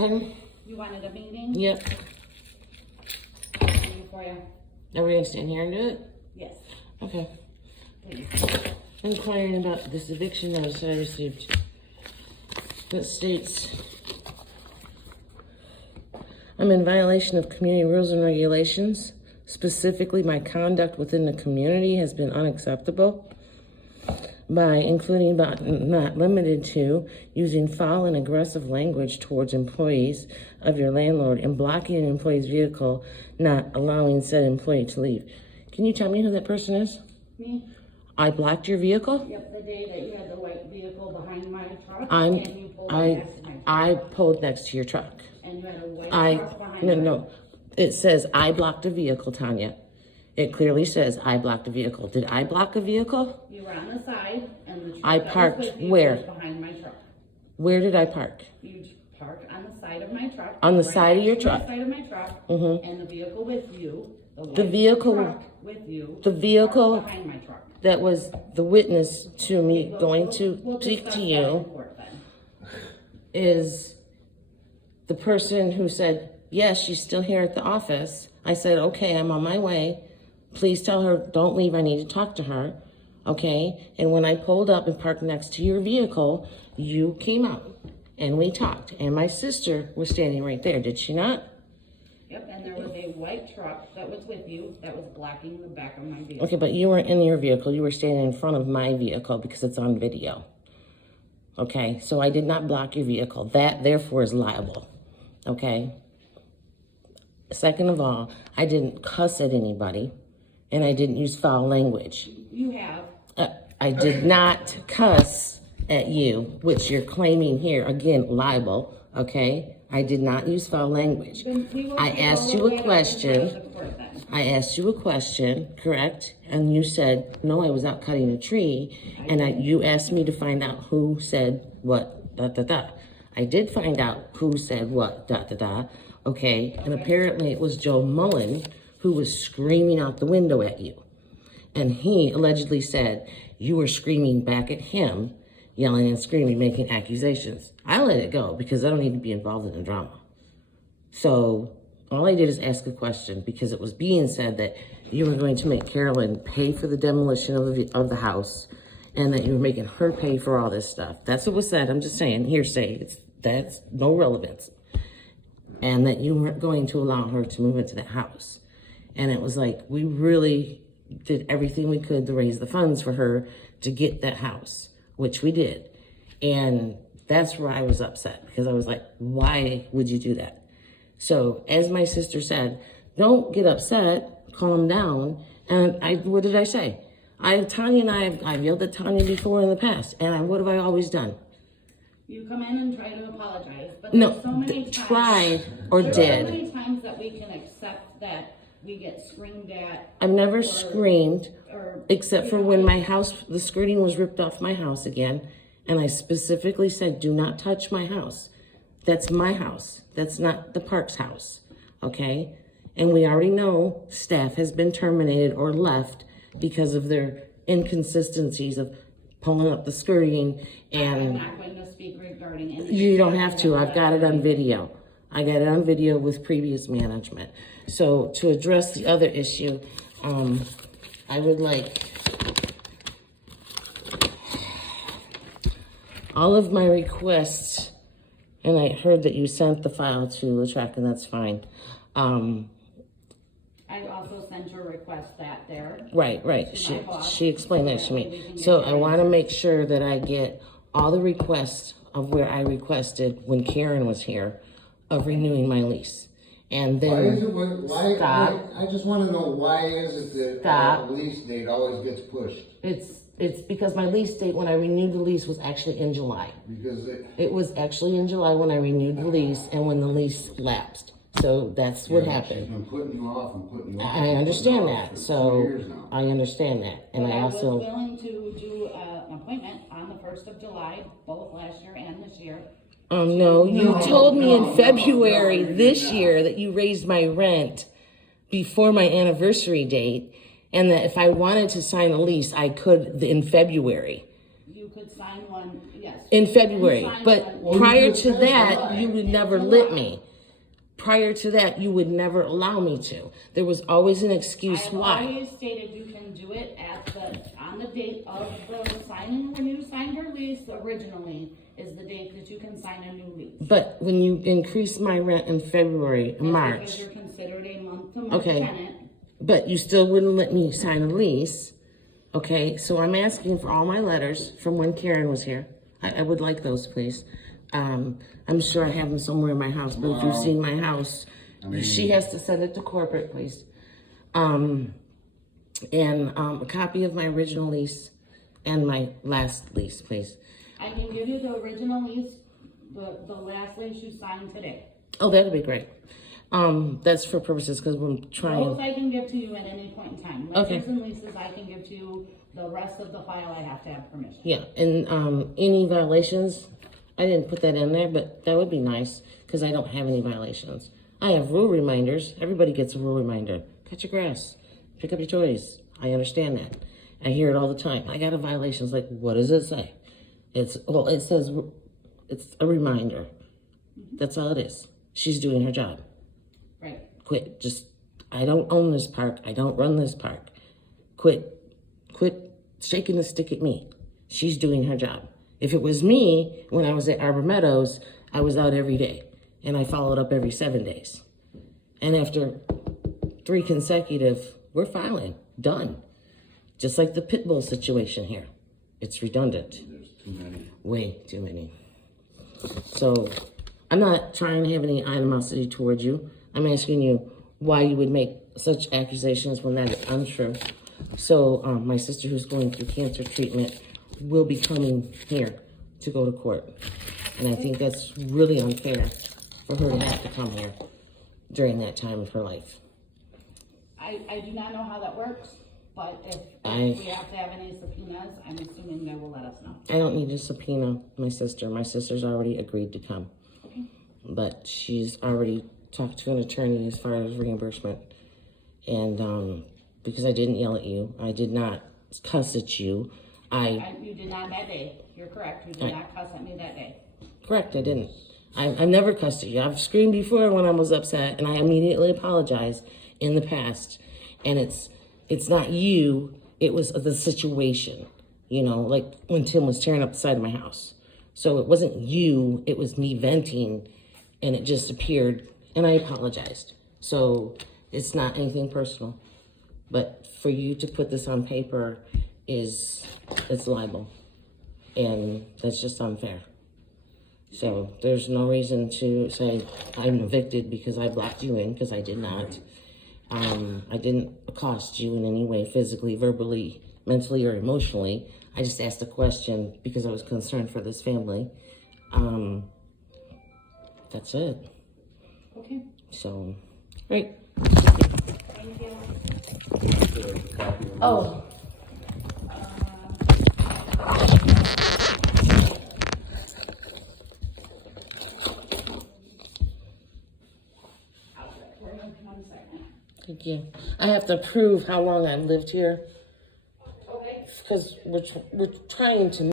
Pardon? You wanted a meeting? Yep. For you? Are we gonna stand here and do it? Yes. Okay. Please. Inquiring about this eviction notice I received that states I'm in violation of community rules and regulations. Specifically, my conduct within the community has been unacceptable by including but not limited to using foul and aggressive language towards employees of your landlord and blocking an employee's vehicle, not allowing said employee to leave. Can you tell me who that person is? Me? I blocked your vehicle? Yep, the day that you had the white vehicle behind my truck. I'm, and you pulled next to my truck. I pulled next to your truck. And you had a white truck behind No. It says I blocked a vehicle, Tonya. It clearly says I blocked a vehicle. Did I block a vehicle? You were on the side, and the truck I that parked was with you where? was behind my truck. Where did I park? You parked on the side of my truck. On the right side of your next to truck. The side of my truck, and the vehicle with you. The vehicle- truck with you. The vehicle behind my truck. that was the witness to me going to We'll speak discuss to that you in court then. is the person who said, yes, she's still here at the office. I said, okay, I'm on my way. Please tell her, don't leave, I need to talk to her. Okay, and when I pulled up and parked next to your vehicle, you came out and we talked. And my sister was standing right there, did she not? Yep, and there was a white truck that was with you that was blocking the back of my vehicle. Okay, but you weren't in your vehicle. You were standing in front of my vehicle because it's on video. Okay, so I did not block your vehicle. That, therefore, is liable. Okay? Second of all, I didn't cuss at anybody, and I didn't use foul language. You have. I did not cuss at you, which you're claiming here, again, liable, okay? I did not use foul language. I asked you a question. I asked you a question, correct? And you said, no, I was out cutting a tree. And you asked me to find out who said what, I did find out who said what, okay? And apparently it was Joe Mullen who was screaming out the window at you. And he allegedly said you were screaming back at him, yelling and screaming, making accusations. I let it go because I don't need to be involved in the drama. So all I did is ask a question because it was being said that you were going to make Carolyn pay for the demolition of the house and that you were making her pay for all this stuff. That's what was said. I'm just saying, hearsay. That's no relevance. And that you weren't going to allow her to move into the house. And it was like, we really did everything we could to raise the funds for her to get that house, which we did. And that's where I was upset because I was like, why would you do that? So as my sister said, don't get upset, calm down. And what did I say? Tonya and I've yelled at Tonya before in the past. And what have I always done? You come in and try to apologize, but No, there's so many times, tried or there's did. so many times that we can accept that we get screamed at. I've never screamed, or except for when my house, the skirting was ripped off my house again. And I specifically said, do not touch my house. That's my house. That's not the park's house, okay? And we already know staff has been terminated or left because of their inconsistencies of pulling up the skirting and... I'm not going to speak regarding any... You don't have to. I've got it on video. I got it on video with previous management. So to address the other issue, I would like all of my requests, and I heard that you sent the file to LaTrack, and that's fine. I also sent your request that there. Right. She explained that to me. So I want to make sure that I get all the requests of where I requested when Karen was here of renewing my lease. And then I just want to know why is it that the lease date always gets pushed? It's because my lease date when I renewed the lease was actually in July. Because it was actually in July when I renewed the lease and when the lease lapsed. So that's what happened. She's been putting you off and putting you off. I understand that. So 2 years now. I understand that. And But I also was willing to do an appointment on the 1st of July, both last year and this year. no, you told me in February this year that you raised my rent before my anniversary date and that if I wanted to sign a lease, I could in February. You could sign one, yes. in February. You signed But one. prior to that, you would never let me. Prior to that, you would never allow me to. There was always an excuse I've why. always stated you can do it on the date of the signing, when you signed your lease originally, is the date that you can sign a new lease. But when you increased my rent in February, That's March, because you're considered a month-to-month Okay. tenant. but you still wouldn't let me sign a lease. Okay, so I'm asking for all my letters from when Karen was here. I would like those, please. I'm sure I have them somewhere in my house, but if you've seen my house, she has to send it to corporate, please. And a copy of my original lease and my last lease, please. I can give you the original lease, the last lease you signed today. Oh, that'd be great. That's for purposes because we're trying. Those I can give to you at any point in time. Okay. Leases and leases I can give to you. The rest of the file I have to have permission. Yeah, and any violations, I didn't put that in there, but that would be nice because I don't have any violations. I have rule reminders. Everybody gets a rule reminder. Cut your grass. Pick up your toys. I understand that. I hear it all the time. I got a violation. It's like, what does it say? It says it's a reminder. That's all it is. She's doing her job. Right. Quit. I don't own this park. I don't run this park. Quit shaking the stick at me. She's doing her job. If it was me, when I was at Arbor Meadows, I was out every day. And I followed up every 7 days. And after 3 consecutive, we're filing. Done. Just like the pit bull situation here. It's redundant. There's too many. Way too many. So, I'm not trying to have any animosity towards you. I'm asking you why you would make such accusations when that is untrue. So, my sister who's going through cancer treatment will be coming here to go to court. And I think that's really unfair for her to have to come here during that time of her life. I do not know how that works, but if we have to have any subpoenas, I'm assuming they will let us know. I don't need a subpoena my sister. My sister's already agreed to come. Okay. But she's already talked to an attorney as far as reimbursement. And because I didn't yell at you, I did not cuss at you. You did not that day. You're correct. You did not cuss at me that day. Correct, I didn't. I've never cussed at you. I've screamed before when I was upset, and I immediately apologized in the past. And it's not you, it was the situation. You know, like when Tim was tearing up the side of my house. So it wasn't you, it was me venting, and it just appeared, and I apologized. So it's not anything personal. But for you to put this on paper it's libel. And that's just unfair. So there's no reason to say I'm evicted because I blocked you in, because I did not. I didn't accost you in any way, physically, verbally, mentally, or emotionally. I just asked a question because I was concerned for this family. That's it. Okay. So, great. Thank you. Oh. Thank you. I have to prove how long I've lived here. Okay. Because we're trying to